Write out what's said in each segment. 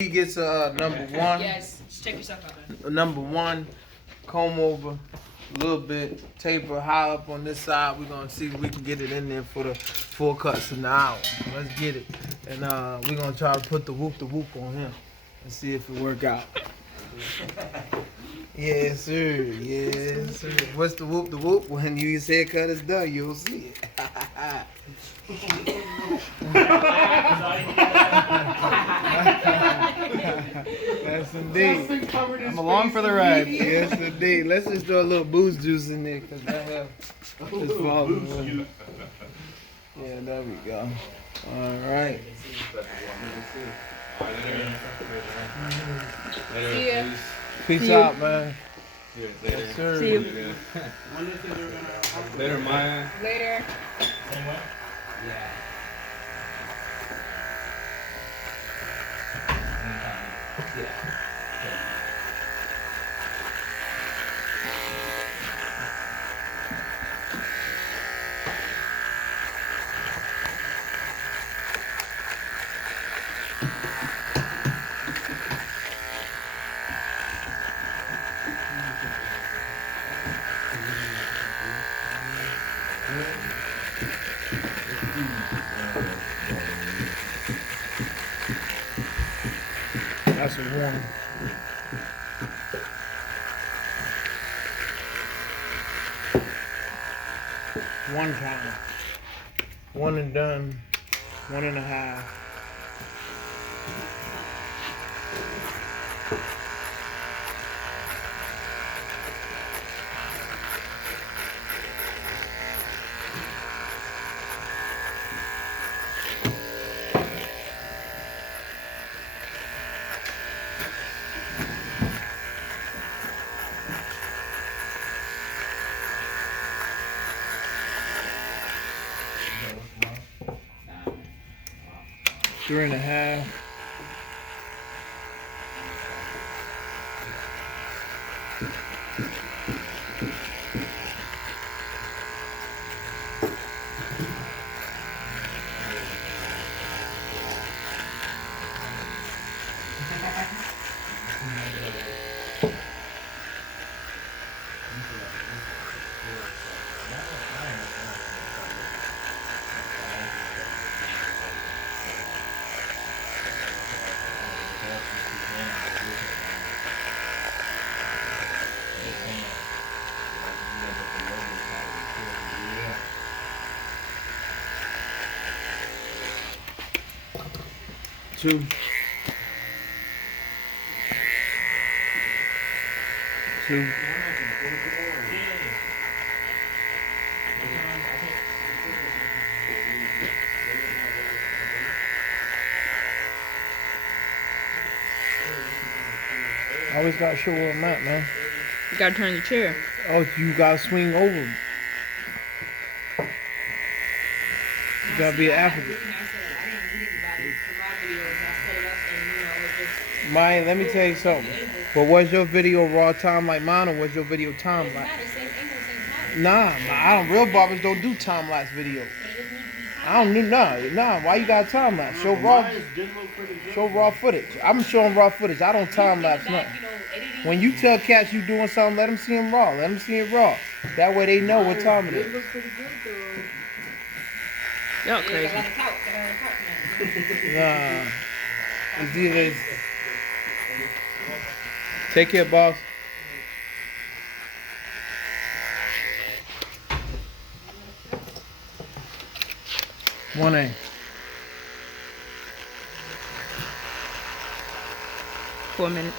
He gets number one. Yes, check yourself out, man. Number one, comb over a little bit, taper high up on this side. We're gonna see if we can get it in there for the 4 cuts in the hour. Let's get it, and we're gonna try to put the whoop on him and see if it work out. Yes, sir. Yes, sir. What's the whoop? When your haircut is done, you'll see it. Yes, indeed. I'm along for the ride. Yes, indeed. Let's just throw a little booze juice in there because that hair is falling. Yeah, there we go. All right. See ya. Peace out, man. Later. Yes, sir. See you. Later, Maya. Later. Yeah. That's a warning. One count. One and done. 1.5. Three and a half. Two. Always gotta show where I'm at, man. You gotta turn the chair. Oh, you gotta swing over. You gotta be an African. Maya, let me tell you something. But was your video raw time like mine, or was your video time lapse? Nah, real barbers don't do time lapse videos. I don't do nah. Why you got time lapse? Show raw footage. I'm showing raw footage. I don't time lapse nothing. When you tell cats you doing something, let them see them raw. Let them see it raw. That way they know what time it is. Y'all crazy. Nah. It's either. Take care, boss. One A. 4 minutes.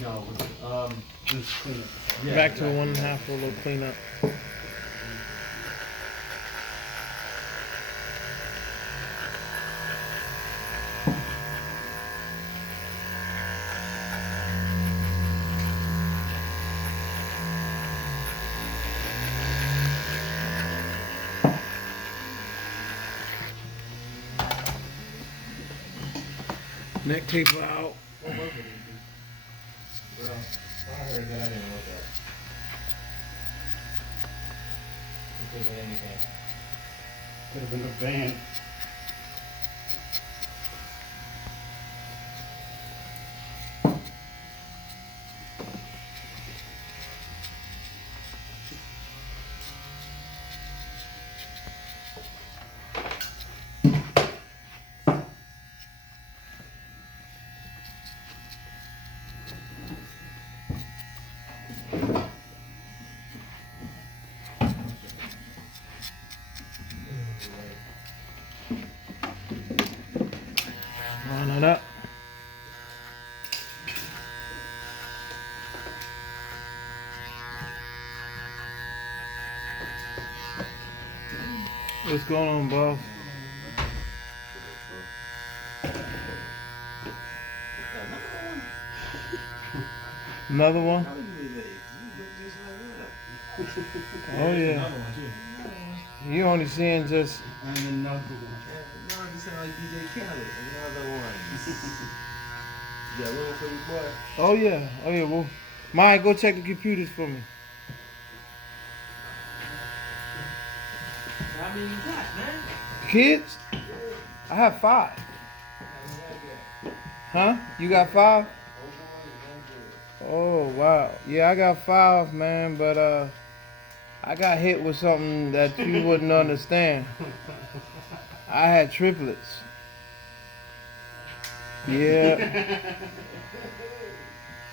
No. Just clean it. Yeah, Back to the 1.5 for a little cleanup. Neck taper out. What was it? Well, I heard that. I didn't look at it. It could have been anything. Could have been the van. Line it up. What's going on, boss? Another one? Oh yeah. You only seeing just. And another one. No, you sound like DJ Khaled. Another one. You got room for your boy? Oh yeah. Oh yeah. Well, Mike, go check the computers for me. How many you got, man? Kids? I have 5. Huh? You got 5? Oh wow. Yeah, I got 5, man. But I got hit with something that you wouldn't understand. I had triplets. Yeah.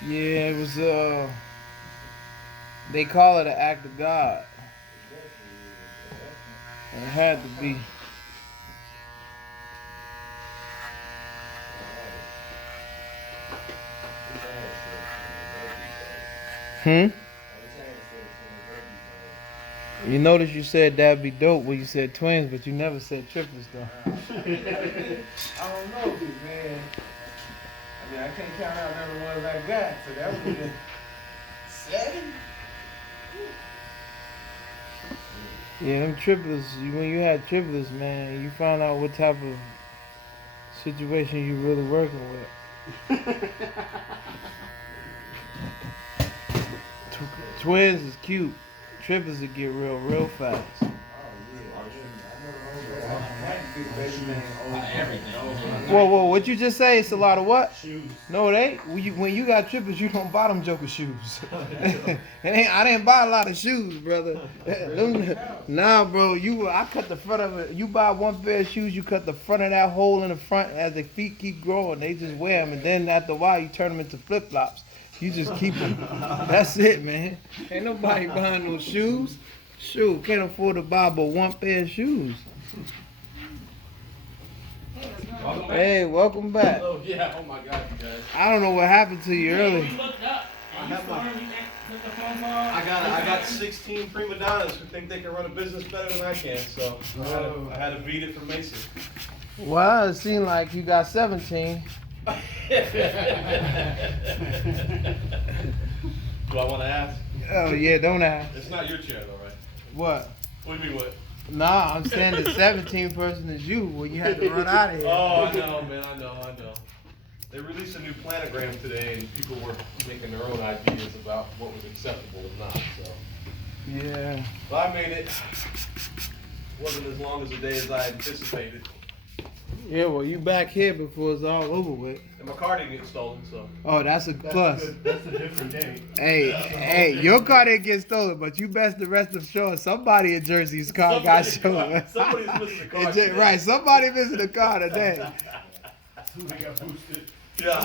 Yeah, it was they call it an act of God. It had to be. You notice you said that'd be dope when you said twins, but you never said triplets though. I don't know, man. I mean, I can't count out none of the ones I got, so that would be 7. Yeah, them triplets, when you had triplets, man, you found out what type of situation you really working with. Twins is cute. Triplets would get real fast. Whoa, what you just say? It's a lot of what? Shoes. No, it ain't. When you got triplets, you don't buy them Joker shoes. I didn't buy a lot of shoes, brother. Nah, bro. I cut the front of it. You buy one pair of shoes, you cut the front of that hole in the front. As the feet keep growing, they just wear them, and then after a while, you turn them into flip flops. You just keep them. That's it, man. Ain't nobody buying no shoes. Shoot, can't afford to buy but one pair of shoes. Hey, welcome back. Oh yeah, oh my God, you guys. I don't know what happened to you earlier. We looked up and you took the phone call. I got 16 prima donnas who think they can run a business better than I can, so I had to beat it for Mason. Well, it seemed like you got 17. Do I want to ask? Oh yeah, don't ask. It's not your chair though, right? What? What do you mean what? Nah, I'm saying the 17th person is you when you had to run out of here. Oh, I know, man, I know. They released a new planogram today, and people were making their own ideas about what was acceptable and not. So, Yeah. but I made it. Wasn't as long as a day as I anticipated, Yeah, well, you back here before it's all over with. and my car didn't get stolen. So, Oh, that's a plus. That's a different day. Hey, your car didn't get stolen, but you best the rest of showing somebody in Jersey's car got stolen. Somebody's missing a car. Today. Right, somebody missing a car today. Somebody got boosted. Yeah.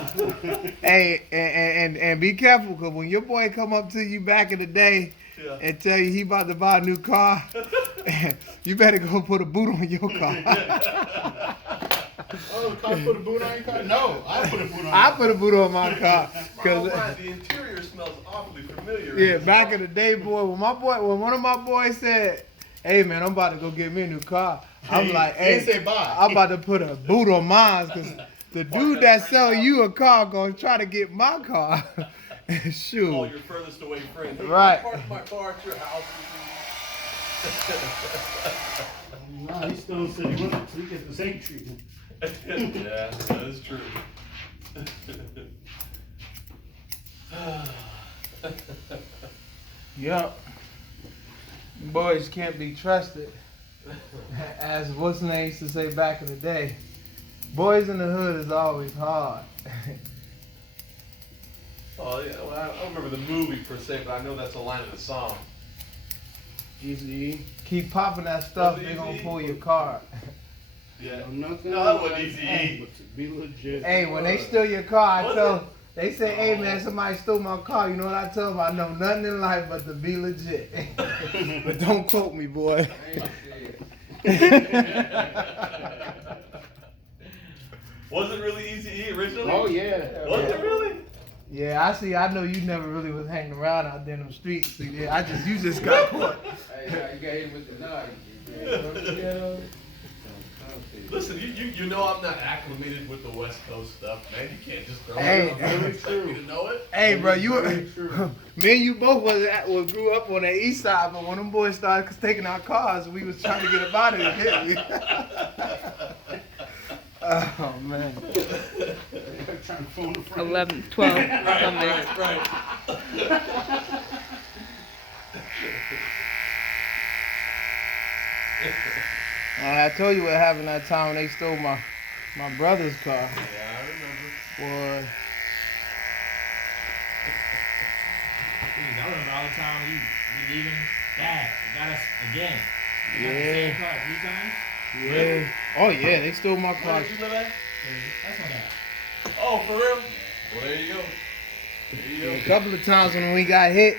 Hey, and be careful, because when your boy come up to you back in the day Yeah. and tell you he about to buy a new car, you better go put a boot on your car. Oh, the car put a boot on your car? No, I put a boot on. I put a boot on my car. Oh, Cause the interior smells awfully familiar. yeah, back in the day, boy, when one of my boys said, "Hey man, I'm about to go get me a new car," I'm like, He didn't "Hey, say bye. I'm about to put a boot on mine because the dude that's selling you a car gonna try to get my car." Call Shoot. your furthest away friend. Hey, Right. Can I park my car at your house? No, he still said he wasn't, so he gets the same treatment. Yeah, that is true. Yup. Boys can't be trusted. As what's the name used to say back in the day, boys in the hood is always hard. Oh yeah, well, I don't remember the movie per se, but I know that's a line of the song. Easy. Keep popping that stuff, Was it they gonna Eazy-E? pull your card. Yeah. Nothing. No, that wasn't Eazy-E. But to be legit. Hey, when they steal your car, Was they say, "Hey man, somebody stole my car." You know what I tell them? I know nothing in life but to be legit. But don't quote me, boy. Was it really Eazy-E originally? Oh yeah. Was it really? Yeah, I see. I know you never really was hanging around out there in them streets. See, yeah, you just got caught. Hey, you got hit with the knife. Listen, you know I'm not acclimated with the West Coast stuff, man. You can't just throw Hey. it out there and expect me to know it. Hey, bro, me and you both grew up on the east side, but when them boys started taking our cars, we was trying to get them out of it, didn't we? Oh man. Trying to phone a friend. 11, 12, Sunday. Right. I told you what happened that time when they stole my brother's car. Yeah, I remember. Boy, Jeez, I remember all the time you leaving. Dad, you got us again. You got the Yeah. same car 3 times? yeah. Oh yeah, they stole my Where car. did you live at? That's not bad. Oh, for real? Well, there you go. There you A go. couple of times when we got hit,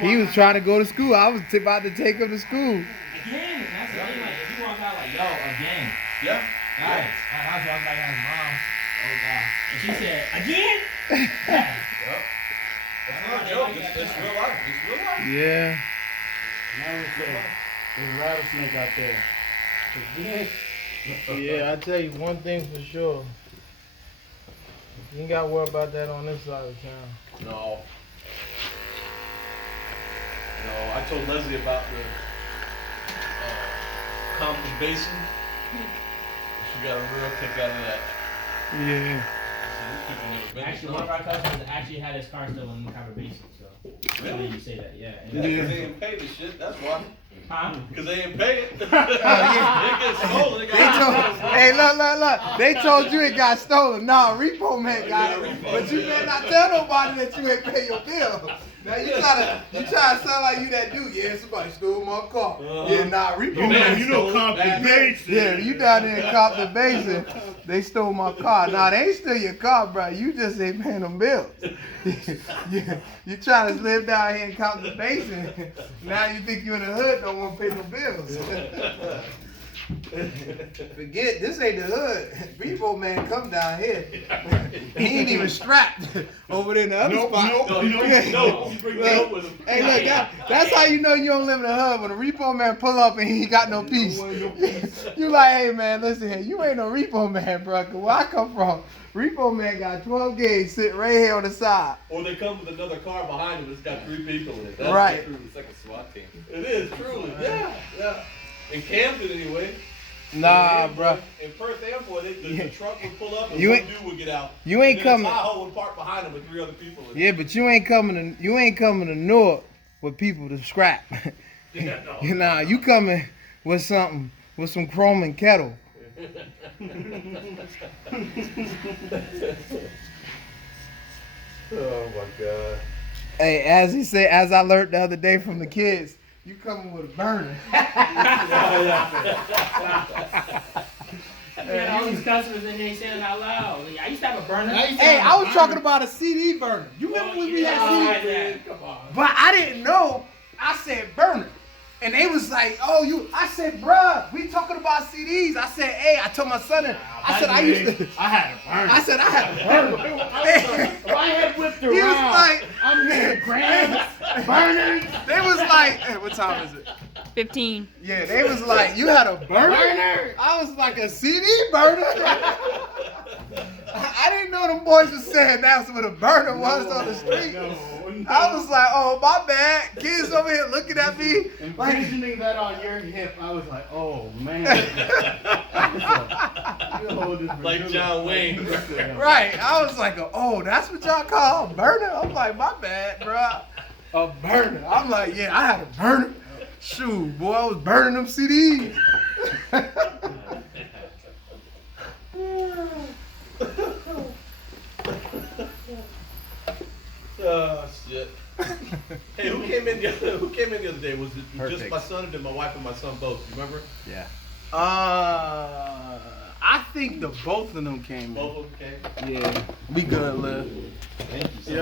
he was trying to go to school. I was about to take him to school. Again, that's the thing. Like, if you walk out like, yo, again. Yeah. Guys, I was walking back at his mom. Oh God. And she said, again? Yep. That's not a joke. It's real life. It's real life. Yeah. Now there's a rattlesnake out there. Yeah, I tell you one thing for sure. You ain't got to worry about that on this side of town. No. No, I told Leslie about the Compton Basin. She got a real kick out of that. Yeah. So these people never been Actually, to one of our customers actually had his car stolen in Copper Basin, so. Really? You say that, yeah. Yeah, because they didn't pay the shit, that's why. Huh? Because they didn't pay it. yeah. It gets stolen. It They got told, hey, look. They told you it got stolen. Nah, Repo man got it. But you better not tell nobody that you ain't pay your bill. Now you try to sound like you that dude. Yeah, somebody stole my car. Yeah, nah, Repo man. You know Compton Basin. Yeah, you down there in Compton Basin. They stole my car. Nah, they ain't steal your car, bro. You just ain't paying them bills. you trying to live down here in Compton Basin. Now you think you in the hood, don't want to pay no bills. Forget, this ain't the hood. Repo man come down here. He ain't even strapped over there in the other spot. No, you bring me up with him. Hey, look, that's how you know you don't live in the hood. When a repo man pull up and he ain't got no piece. You like, hey man, listen here, you ain't no repo man, bro. 'Cause where I come from, repo man got 12 gauge sitting right here on the side. Or they come with another car behind them that's got 3 people in it. That's Right. true. It's like a SWAT team. It is, truly. Yeah. In Camden, anyway. Nah, In bro. In Perth Airport, the truck would pull up and You one ain't- dude would get out. you ain't and then coming- a Tahoe would park behind him with 3 other people in it. Yeah, but you ain't coming to Newark with people to scrap. Yeah, no. Nah, you coming with something, with some chrome and kettle. Oh my God. Hey, as he said, as I learned the other day from the kids, you coming with a burner. Yeah, all these customers in there saying it out loud. Like, I used to have a burner. Hey, I was talking about a CD burner. You remember when we had CD? Yeah. Come on. But I didn't know. I said burner. And they was like, oh, I said, bruh, we talking about CDs. I said, hey, I told my son, I said, I used to. I had to burn. I said, I had to burn. If I had whipped around, He was like, I'm here, grams, burners. they was like, hey, what time is it? 15. Yeah, they was like, you had a burner? I was like, a CD burner? I didn't know them boys was saying that's what a burner was on the street. No. I was like, oh, my bad. Kids over here looking at me. Like, Envisioning that on your hip, I was like, oh man. Like John Wayne. right. I was like, oh, that's what y'all call a burner? I'm like, my bad, bro. A burner. I'm like, yeah, I had a burner. Shoot, boy, I was burning them CDs. Oh shit. Hey, who came in the other day? Was it just my son, or did my wife and my son both? You remember? Yeah. I think the both of them came in. Both of them came. Yeah, we good, Liv. Thank you.